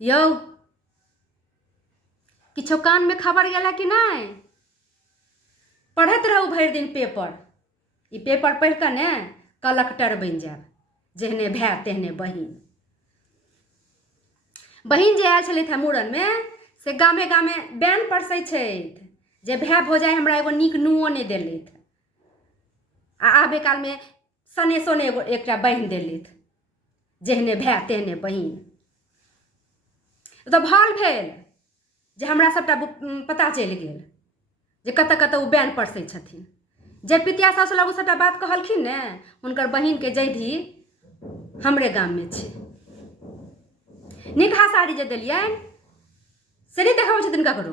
यौ किछो कान में खबर गेला कि नहीं? पढ़त रहू भरि दिन पेपर। ई पेपर पढ़ के ने कलेक्टर बन जाब, जेहने भाय तेहने बहिन। बहिन जे आयल छलथि मूड़न में से गामे गामे बैन परसै छथि जे भाय भौजाइ हमरा एगो नीक नुओ नहि देलथि, आ आबे काल में सने सोने एगो एकटा बान्हि देलथि, जेहने भाय तेहने बहिन। तऽ भल भेल जे हमरा सबटा पता चलि गेल जे कतऽ कतऽ ओ बैन परसै छथिन। जे पितिया सासु लग सबटा बात कहलखिन ने, हुनकर बहिनके जैधी हमरे गाममे छै। निकहा साड़ी जे देलियनि से नहीं देखाबै छथिन ककरो,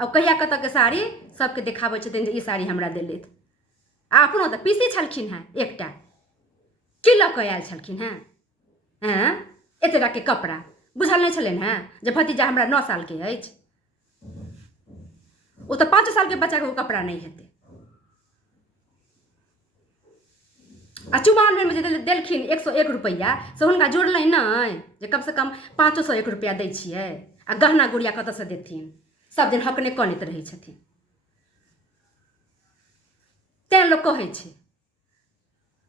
आ कहिया कतऽ के साड़ी सबके देखाबै छथिन जे ई साड़ी हमरा देलथि। आ अपनो तऽ पीसी छलखिन हेँ एकटा, की लऽ कऽ आयल छलखिन हेँ? एतेटा के कपड़ा बुझल नहीं छलनि हेँ जे भतीजा हमरा 9 साल के अछि? ओ तऽ 5 साल के बच्चा के कपड़ा नहीं हेतै। आ चुमाओन में जे देलखिन 101 रुपैया से हुनका जोड़लनि नहीं जे कम से कम 501 रुपैया दै छियै, आ गहना गुड़िया कतऽसँ देथिन? सब दिन हकने कनैत रहै छथिन। तेँ लोक कहै छै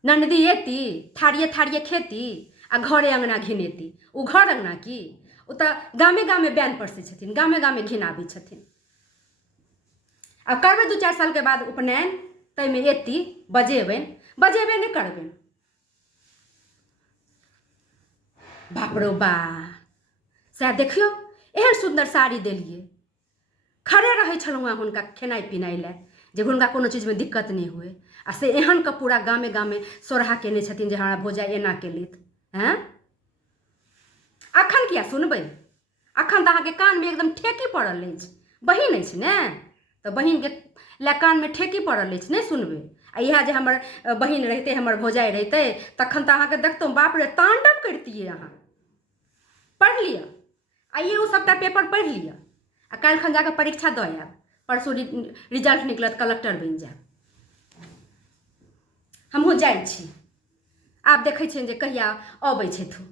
ननदी एती थारिये थारिये खेती आ घरे अंगना घिनेती। ओ घर अंगना की, ओ तऽ गामे गामे बैन परसै छथिन, गामे गामे घिनाबै छथिन। अब करबै 2-4 साल के बाद उपनयन, ताहिमे एती बजेबनि नहीं करबनि। बाप रो बा, सएह देखियौ एहन सुंदर साड़ी देलियै, खड़े रहै छलहुँ हेँ हुनका खेनाइ पिनाइ लए जे हुनका कोनो चीजमे दिक्कत नहीं हुए, आ से एहन के पूरा गामे गामे सोरहा केने छथिन जे हमरा भौजाइ एना केलथि। अखन किया सुनबै? अखन तऽ अहाँके कान में एकदम ठेकी पड़ल अछि। बहिन अछि ने तऽ बहिन के लए कान में ठेकी पड़ल अछि, नहीं सुनबै? आ इएह जे हमर बहिन रहितै, हमर भौजाइ रहितै, तखन तऽ अहाँके देखतहुँ बाप रे तांडव करतियै अहाँ। पढ़ लिअ, आइए ओ सबटा पेपर पढ़ि लिअ, आ काल्हि खन जाकऽ परीक्षा दऽ आयब। परसू रिजल्ट निकलत, कलेक्टर बनि जायब। हमहूँ जाइ छी, आब देखै छियनि जे कहिया अबै छथि।